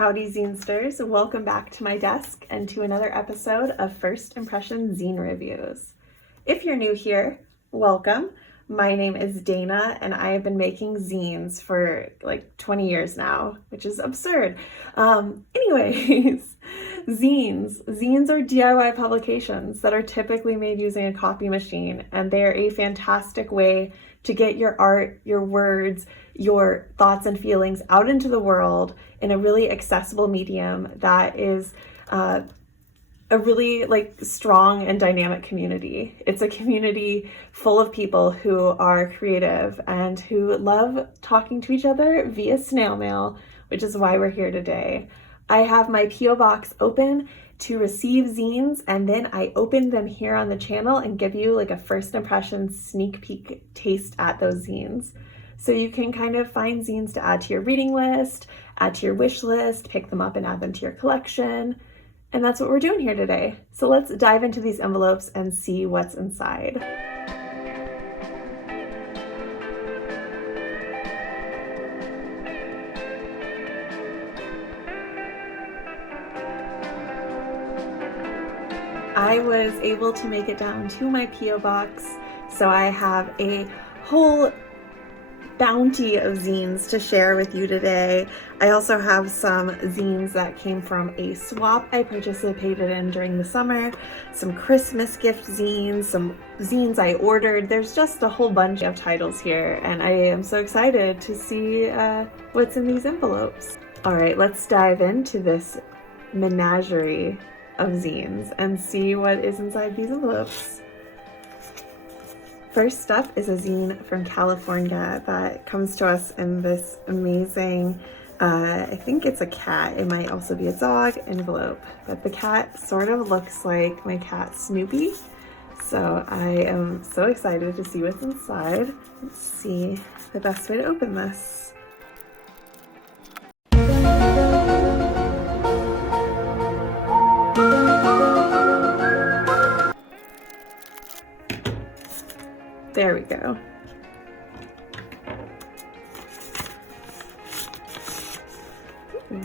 Howdy Zinesters, welcome back to my desk and to another episode of First Impression Zine Reviews. If you're new here, welcome. My name is Dayna and I have been making zines for like 20 years now, which is absurd. Anyways, zines. Zines are DIY publications that are typically made using a copy machine, and they're a fantastic way to get your art, your words, your thoughts and feelings out into the world in a really accessible medium that is a really strong and dynamic community. It's a community full of people who are creative and who love talking to each other via snail mail, which is why we're here today. I have my P.O. box open to receive zines, and then I open them here on the channel and give you like a first impression sneak peek taste at those zines. So you can kind of find zines to add to your reading list, add to your wish list, pick them up and add them to your collection. And that's what we're doing here today. So let's dive into these envelopes and see what's inside. I was able to make it down to my P.O. box, so I have a whole bounty of zines to share with you today. I also have some zines that came from a swap I participated in during the summer, some Christmas gift zines, some zines I ordered. There's just a whole bunch of titles here, and I am so excited to see what's in these envelopes. All right, let's dive into this menagerie of zines and see what is inside these envelopes. First up is a zine from California that comes to us in this amazing, I think it's a cat, it might also be a dog, envelope. But the cat sort of looks like my cat Snoopy. So I am so excited to see what's inside. Let's see the best way to open this. There we go. Ooh.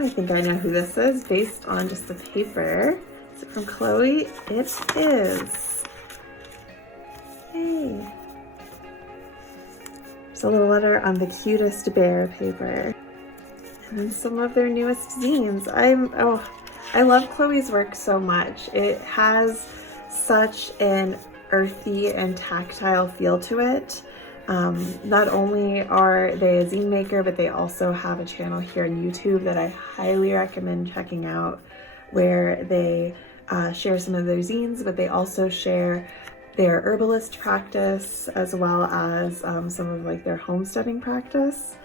I think I know who this is based on just the paper. Is it from Chloe? It is. Hey. There's a little letter on the cutest bear paper. And then some of their newest zines. I love Chloe's work so much. It has such an earthy and tactile feel to it. Not only are they a zine maker, but they also have a channel here on YouTube that I highly recommend checking out, where they share some of their zines, but they also share their herbalist practice as well as some of like their homesteading practice.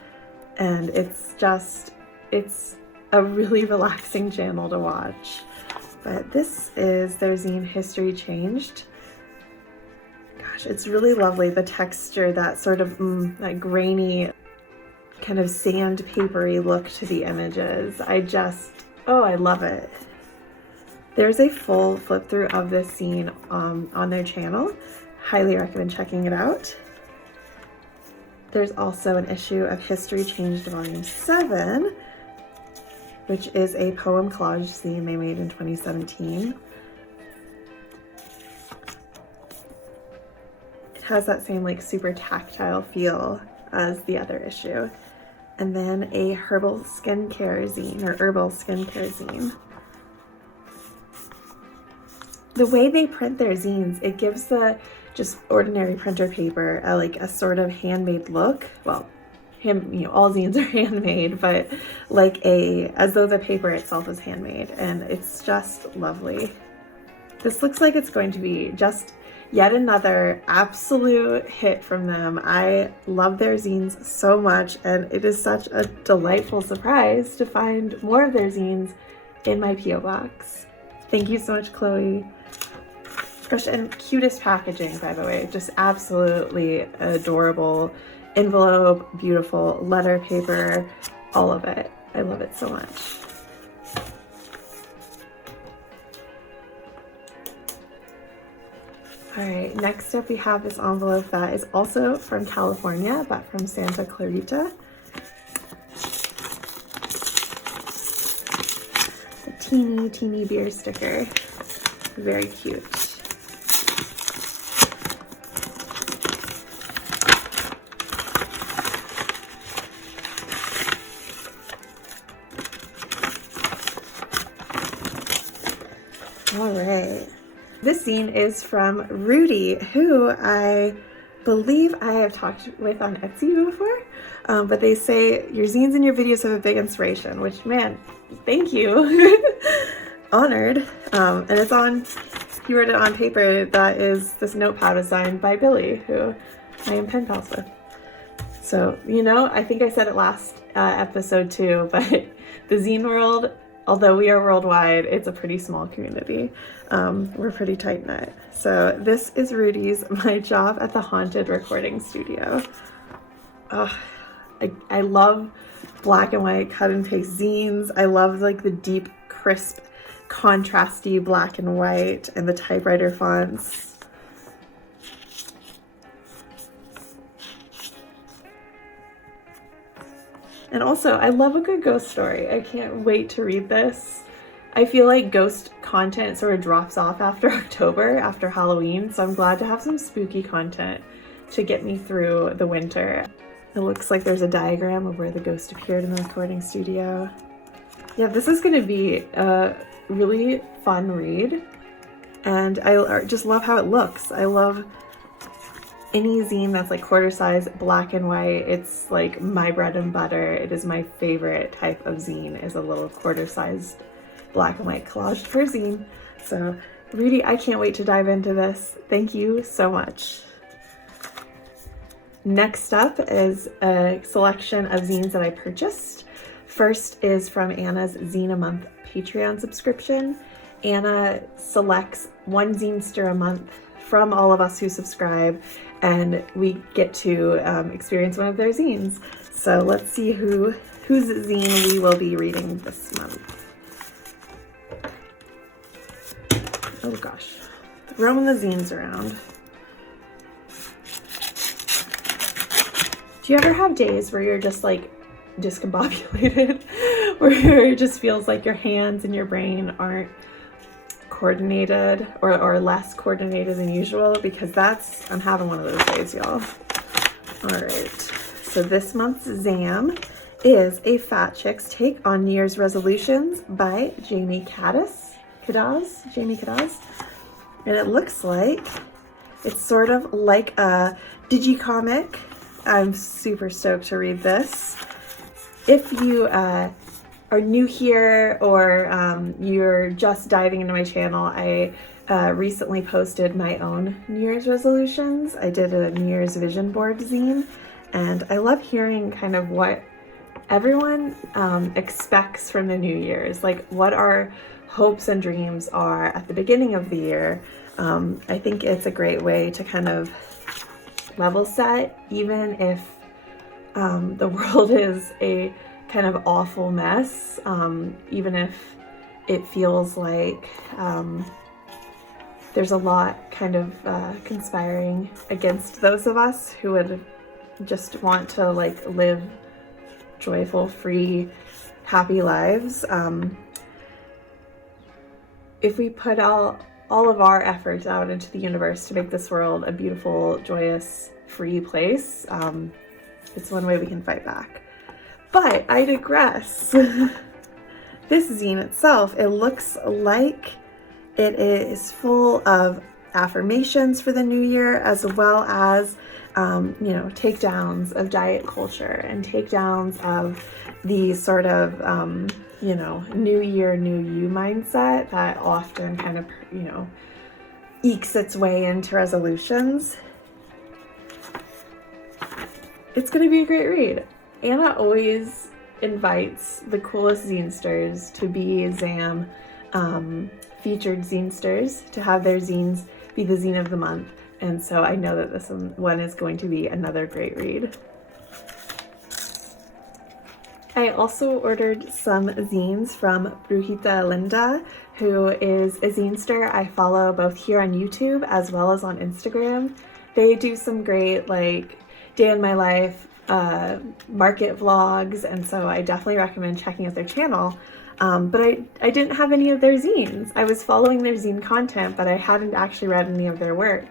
And it's a really relaxing channel to watch. But this is their zine History Changed. Gosh, it's really lovely. The texture, that sort of that grainy, kind of sandpapery look to the images. I love it. There's a full flip through of this zine on their channel. Highly recommend checking it out. There's also an issue of History Changed Volume 7, which is a poem collage zine they made in 2017. Has that same like super tactile feel as the other issue. And then a herbal skincare zine. The way they print their zines, it gives the just ordinary printer paper a sort of handmade look. Well, all zines are handmade, but as though the paper itself is handmade, and it's just lovely. This looks like it's going to be just yet another absolute hit from them. I love their zines so much, and it is such a delightful surprise to find more of their zines in my P.O. box. Thank you so much, Chloe. Gosh, and cutest packaging, by the way. Just absolutely adorable envelope, beautiful letter paper, all of it. I love it so much. All right, next up we have this envelope that is also from California, but from Santa Clarita. teeny beer sticker. Very cute. All right. This zine is from Rudy, who I believe I have talked with on Etsy before, but they say your zines and your videos have a big inspiration, which, man, thank you. Honored. And it's on, he wrote it on paper. That is this notepad designed by Billy, who I am pen pals with. So, you know, I think I said it last episode too, but the zine world, although we are worldwide, it's a pretty small community. We're pretty tight knit. So this is Rudy's My Job at the Haunted Recording Studio. I love black and white cut and paste zines. I love like the deep, crisp, contrasty black and white and the typewriter fonts. And also, I love a good ghost story. I can't wait to read this. I feel like ghost content sort of drops off after October, after Halloween, so I'm glad to have some spooky content to get me through the winter. It looks like there's a diagram of where the ghost appeared in the recording studio. Yeah, this is going to be a really fun read, and I just love how it looks. I love any zine that's like quarter size, black and white. It's like my bread and butter. It is my favorite type of zine, is a little quarter sized black and white collaged for zine. So Rudy, I can't wait to dive into this. Thank you so much. Next up is a selection of zines that I purchased. First is from Anna's Zine-a-Month Patreon subscription. Anna selects one zinester a month from all of us who subscribe, and we get to experience one of their zines. So let's see whose zine we will be reading this month. Oh gosh, throwing the zines around. Do you ever have days where you're just like discombobulated, where it just feels like your hands and your brain aren't coordinated or less coordinated than usual? Because I'm having one of those days, y'all. All right, so this month's ZAM is A Fat Chick's Take on New Year's Resolutions by Jamie Caddis. And it looks like it's sort of like a digicomic. I'm super stoked to read this. If you are new here or you're just diving into my channel, I recently posted my own New Year's resolutions. I did a New Year's vision board zine, and I love hearing kind of what everyone expects from the New Year's, like what our hopes and dreams are at the beginning of the year. I think it's a great way to kind of level set, even if the world is a kind of awful mess, even if it feels like there's a lot kind of conspiring against those of us who would just want to like live joyful, free, happy lives. If we put all of our efforts out into the universe to make this world a beautiful, joyous, free place, it's one way we can fight back. But I digress. This zine itself, it looks like it is full of affirmations for the new year, as well as takedowns of diet culture and takedowns of the sort of new year, new you mindset that often kind of ekes its way into resolutions. It's going to be a great read. Anna always invites the coolest zinesters to be ZAM featured zinesters, to have their zines be the zine of the month. And so I know that this one is going to be another great read. I also ordered some zines from Bruxita Linda, who is a zinester I follow both here on YouTube as well as on Instagram. They do some great like day in my life market vlogs, and so I definitely recommend checking out their channel. But I didn't have any of their zines. I was following their zine content, but I hadn't actually read any of their work.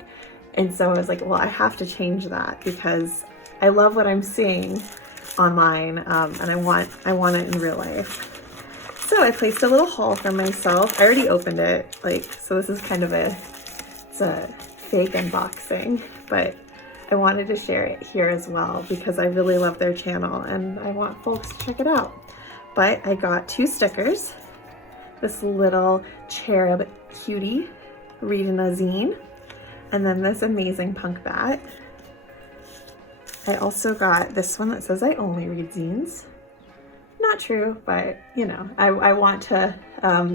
And so I was like, well, I have to change that because I love what I'm seeing online, and I want it in real life. So I placed a little haul for myself. I already opened it, so this is kind of it's a fake unboxing, but I wanted to share it here as well because I really love their channel and I want folks to check it out. But I got 2 stickers, this little cherub cutie reading a zine, and then this amazing punk bat. I also got this one that says I only read zines. Not true, but you know, I want to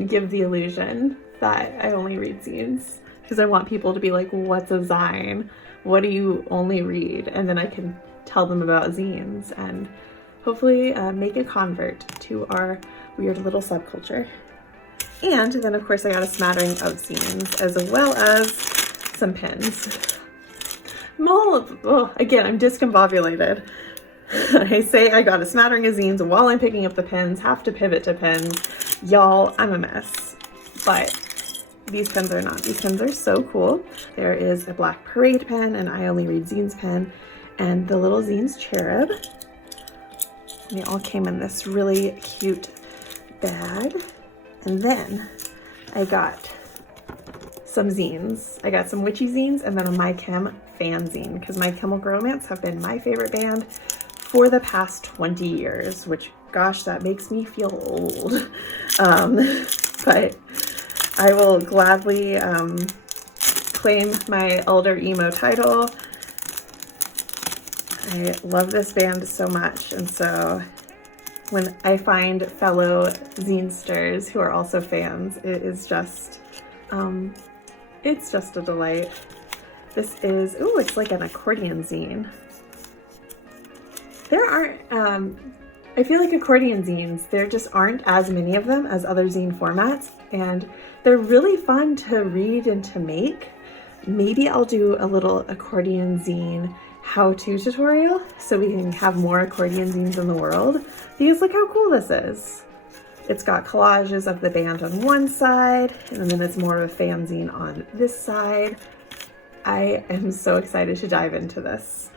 give the illusion that I only read zines because I want people to be like, what's a zine? What do you only read? And then I can tell them about zines and hopefully make a convert to our weird little subculture. And then of course I got a smattering of zines as well as some pins. Again, I'm discombobulated. I say I got a smattering of zines while I'm picking up the pins, have to pivot to pins. Y'all, I'm a mess. But these pins are not. These pins are so cool. There is a black parade pen, an I only read zines pen, and the little zines cherub. They all came in this really cute bag. And then I got some zines. I got some witchy zines and then a My Chem fanzine because My Chemical Romance have been my favorite band for the past 20 years, which gosh, that makes me feel old. But I will gladly claim my elder emo title. I love this band so much, and so when I find fellow zinesters who are also fans, it is just, it's just a delight. This is, ooh, it's like an accordion zine. There aren't, I feel like accordion zines, there just aren't as many of them as other zine formats, and they're really fun to read and to make. Maybe I'll do a little accordion zine how-to tutorial so we can have more accordion zines in the world, because look how cool this is. It's got collages of the band on one side, and then it's more of a fanzine on this side. I am so excited to dive into this.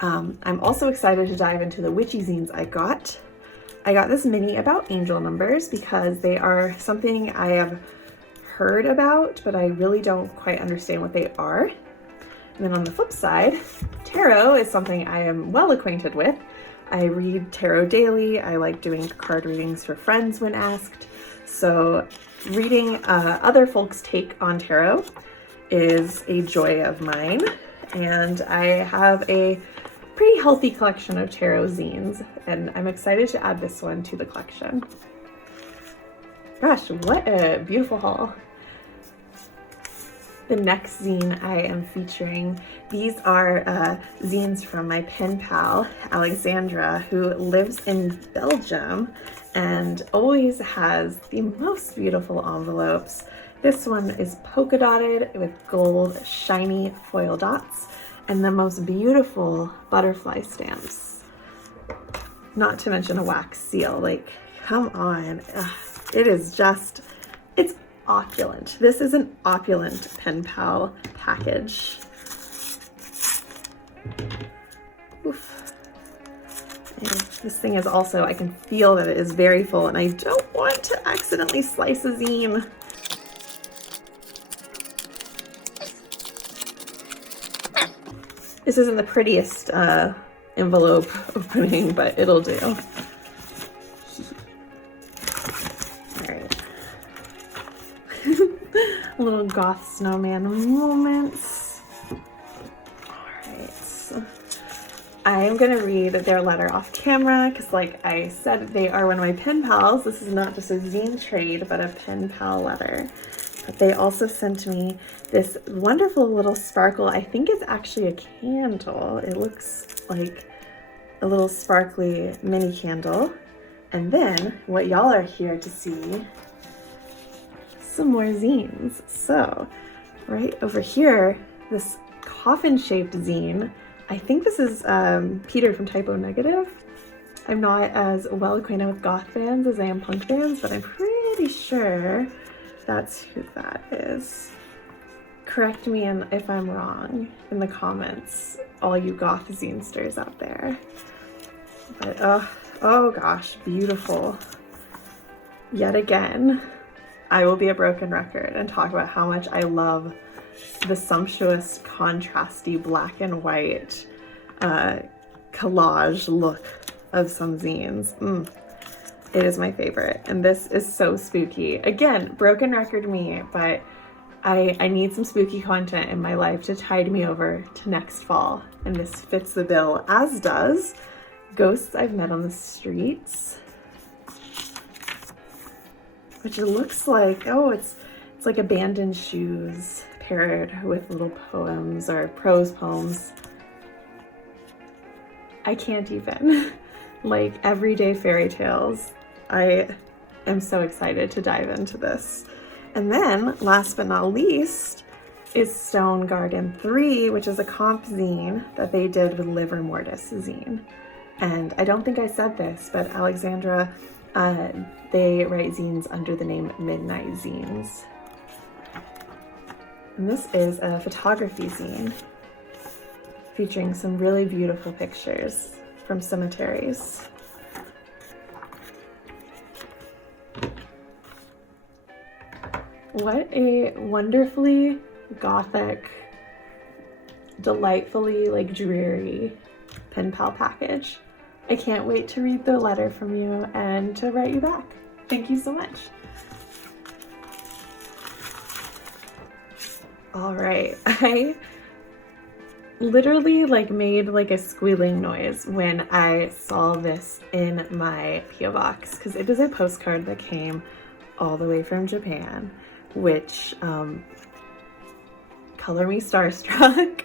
I'm also excited to dive into the witchy zines I got. I got this mini about angel numbers because they are something I have heard about, but I really don't quite understand what they are. And then on the flip side, tarot is something I am well acquainted with. I read tarot daily. I like doing card readings for friends when asked. So reading other folks' take on tarot is a joy of mine. And I have a pretty healthy collection of tarot zines, and I'm excited to add this one to the collection. Gosh, what a beautiful haul. The next zine I am featuring, these are zines from my pen pal, Alexandra, who lives in Belgium and always has the most beautiful envelopes. This one is polka dotted with gold shiny foil dots and the most beautiful butterfly stamps. Not to mention a wax seal, like, come on. It is just, it's opulent. This is an opulent pen pal package. Oof. And this thing is also, I can feel that it is very full, and I don't want to accidentally slice a zine. This isn't the prettiest envelope opening, but it'll do. Alright. Little goth snowman moments. Alright, so I am going to read their letter off camera because, like I said, they are one of my pen pals. This is not just a zine trade, but a pen pal letter. But they also sent me this wonderful little sparkle. I think it's actually a candle. It looks like a little sparkly mini candle. And then what y'all are here to see, some more zines. So right over here, this coffin-shaped zine. I think this is Peter from Typo Negative. I'm not as well acquainted with goth bands as I am punk bands, but I'm pretty sure that's who that is. Correct me if I'm wrong in the comments, all you goth zinesters out there. But oh gosh, beautiful. Yet again, I will be a broken record and talk about how much I love the sumptuous, contrasty black and white collage look of some zines. It is my favorite, and this is so spooky. Again, broken record me, but I need some spooky content in my life to tide me over to next fall, and this fits the bill, as does Ghosts I've Met on the Streets, which it looks like, oh, it's like abandoned shoes paired with little poems or prose poems. I can't even. Like everyday fairy tales. I am so excited to dive into this. And then, last but not least, is Stone Garden 3, which is a comp zine that they did with Liver Mortis zine. And I don't think I said this, but Alexandra, they write zines under the name MINI-ZINES. And this is a photography zine featuring some really beautiful pictures from cemeteries. What a wonderfully gothic, delightfully like dreary pen pal package. I can't wait to read the letter from you and to write you back. Thank you so much. All right, I literally like made like a squealing noise when I saw this in my PO box, because it is a postcard that came all the way from Japan, which color me starstruck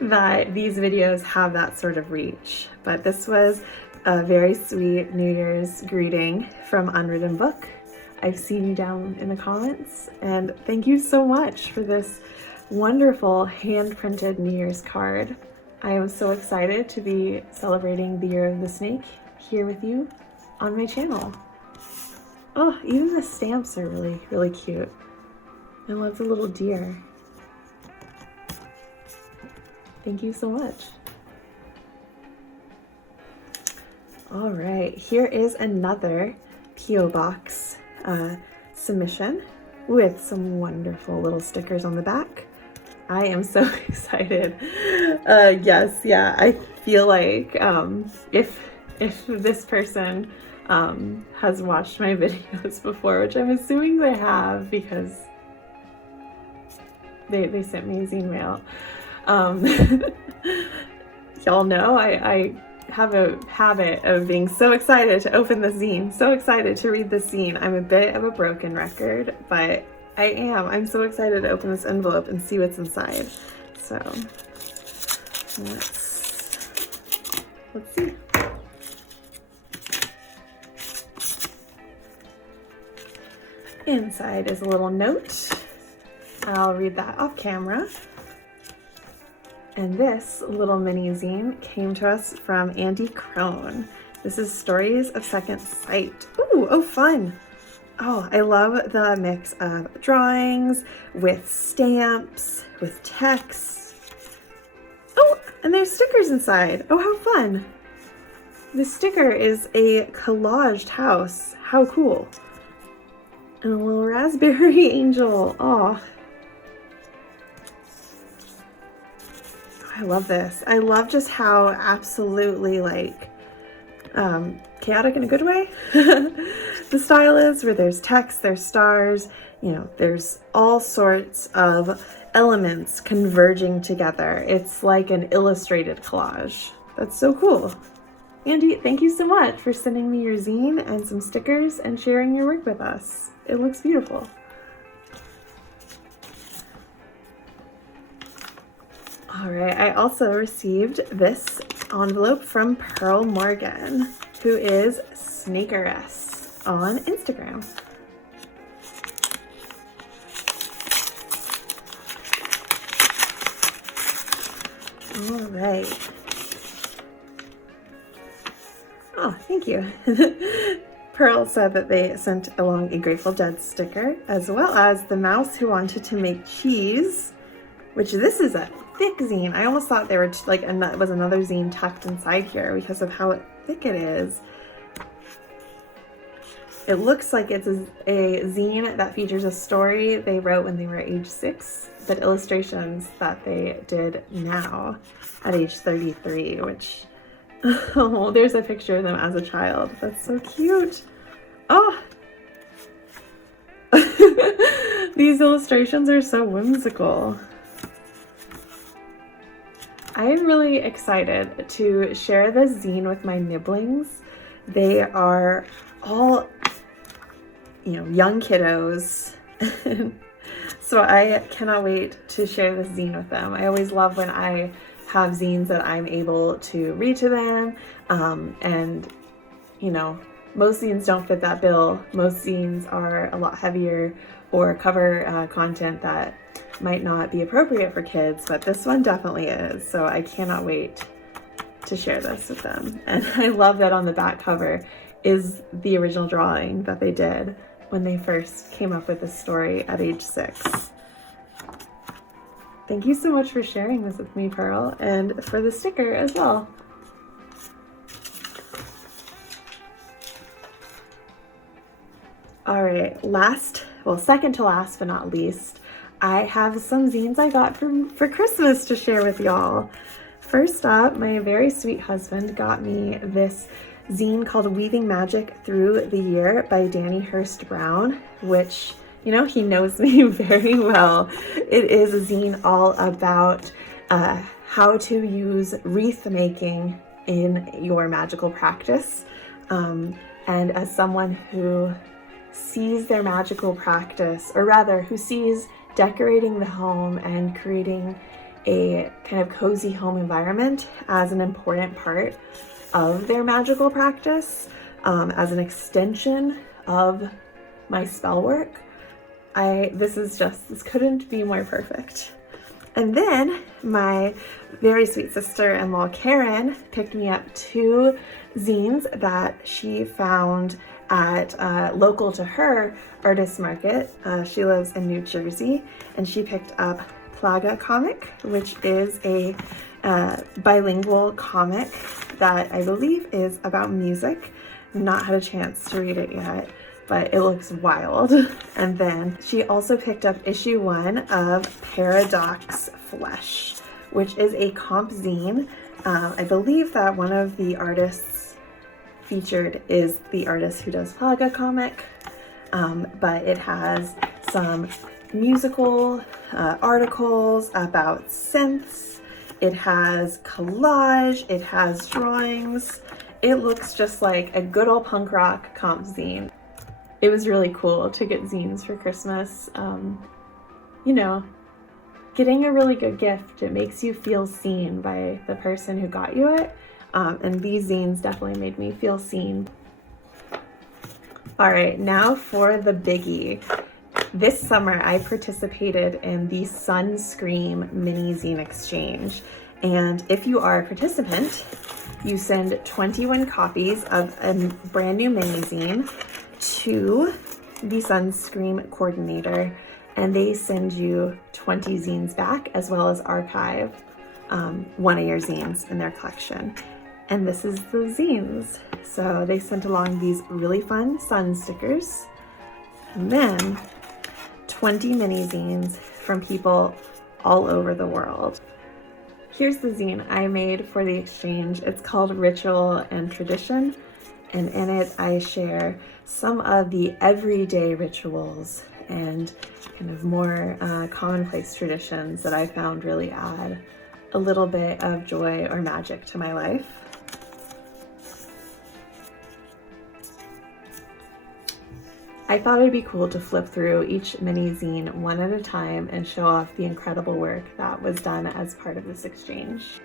that these videos have that sort of reach. But this was a very sweet New Year's greeting from Unwritten Book. I've seen you down in the comments, and thank you so much for this wonderful hand-printed New Year's card. I am so excited to be celebrating the Year of the Snake here with you on my channel. Oh, even the stamps are really, really cute. I love the little deer. Thank you so much. All right, here is another P.O. Box submission with some wonderful little stickers on the back. I am so excited. Yes, yeah, I feel like if this person has watched my videos before, which I'm assuming they have because they sent me a zine mail. Y'all know I have a habit of being so excited to open the zine, so excited to read the zine. I'm a bit of a broken record, but I'm so excited to open this envelope and see what's inside. So let's see. Inside is a little note. I'll read that off camera. And this little mini zine came to us from Andee Crone. This is Stories of Second Sight. Ooh, oh fun. Oh, I love the mix of drawings with stamps, with text. Oh, and there's stickers inside. Oh, how fun. The sticker is a collaged house. How cool. And a little raspberry angel. Oh, I love this. I love just how absolutely like chaotic in a good way the style is, where there's text, there's stars, you know, there's all sorts of elements converging together. It's like an illustrated collage. That's so cool. Andee, thank you so much for sending me your zine and some stickers and sharing your work with us. It looks beautiful. All right, I also received this envelope from Pearl Morgan, who is Snakeress on Instagram. All right. Oh, thank you. Pearl said that they sent along a Grateful Dead sticker, as well as the mouse who wanted to make cheese, which this is a thick zine. I almost thought they were like it was another zine tucked inside here because of how thick it is. It looks like it's a zine that features a story they wrote when they were age 6, but illustrations that they did now at age 33, which, oh, there's a picture of them as a child. That's so cute. Oh, these illustrations are so whimsical. I'm really excited to share this zine with my nibblings. They are all, young kiddos. So I cannot wait to share this zine with them. I always love when I have zines that I'm able to read to them. And, most zines don't fit that bill. Most zines are a lot heavier or cover content that might not be appropriate for kids, but this one definitely is. So I cannot wait to share this with them. And I love that on the back cover is the original drawing that they did when they first came up with this story at age 6. Thank you so much for sharing this with me, Pearl, and for the sticker as well. All right, second to last but not least, I have some zines I got for Christmas to share with y'all. First up, my very sweet husband got me this zine called Weaving Magic Through the Year by Danny Hurst Brown, which, he knows me very well. It is a zine all about how to use wreath making in your magical practice. And as someone who sees their magical practice, or rather who sees decorating the home and creating a kind of cozy home environment as an important part of their magical practice, as an extension of my spell work, this couldn't be more perfect. And then my very sweet sister-in-law Karen picked me up 2 zines that she found at local to her artist market. She lives in New Jersey, and she picked up Plaga comic, which is a bilingual comic that I believe is about music. I've not had a chance to read it yet, but it looks wild. And then she also picked up issue 1 of Paradox Flesh, which is a comp zine. I believe that one of the artists featured is the artist who does Plaga comic, but it has some musical articles about synths. It has collage, it has drawings. It looks just like a good old punk rock comp zine. It was really cool to get zines for Christmas. Getting a really good gift, it makes you feel seen by the person who got you it. And these zines definitely made me feel seen. All right, now for the biggie. This summer, I participated in the Sunscream mini zine exchange. And if you are a participant, you send 21 copies of a brand new mini zine to the Sunscream coordinator, and they send you 20 zines back, as well as archive one of your zines in their collection. And this is the zines. So they sent along these really fun sun stickers, and then 20 mini zines from people all over the world. Here's the zine I made for the exchange. It's called Ritual and Tradition, and in it I share some of the everyday rituals and kind of more commonplace traditions that I found really add a little bit of joy or magic to my life. I thought it'd be cool to flip through each mini zine one at a time and show off the incredible work that was done as part of this exchange.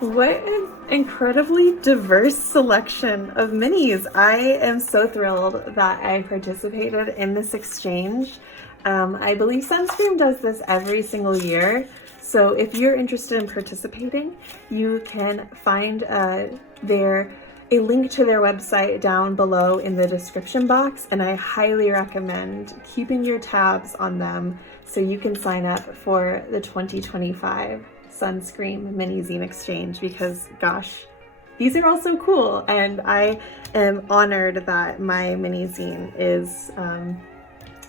What an incredibly diverse selection of minis. I am so thrilled that I participated in this exchange. I believe Sunscream does this every single year. So if you're interested in participating, you can find a link to their website down below in the description box, and I highly recommend keeping your tabs on them so you can sign up for the 2025 Sunscream mini zine exchange, because gosh, these are all so cool, and I am honored that my mini zine is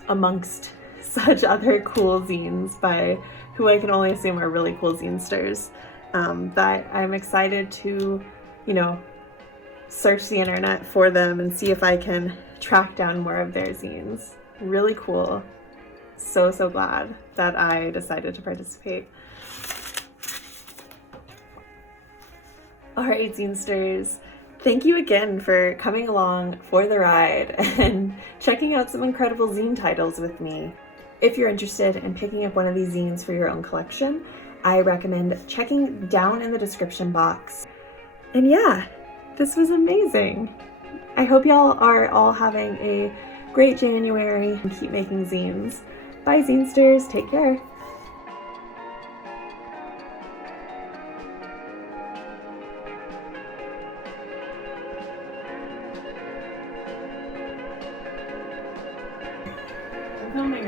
amongst such other cool zines by who I can only assume are really cool zinesters, that I'm excited to, search the internet for them and see if I can track down more of their zines. Really cool. So glad that I decided to participate. All right, zinesters, thank you again for coming along for the ride and checking out some incredible zine titles with me. If you're interested in picking up one of these zines for your own collection, I recommend checking down in the description box. And yeah, this was amazing. I hope y'all are all having a great January and keep making zines. Bye, zinesters. Take care. I'm filming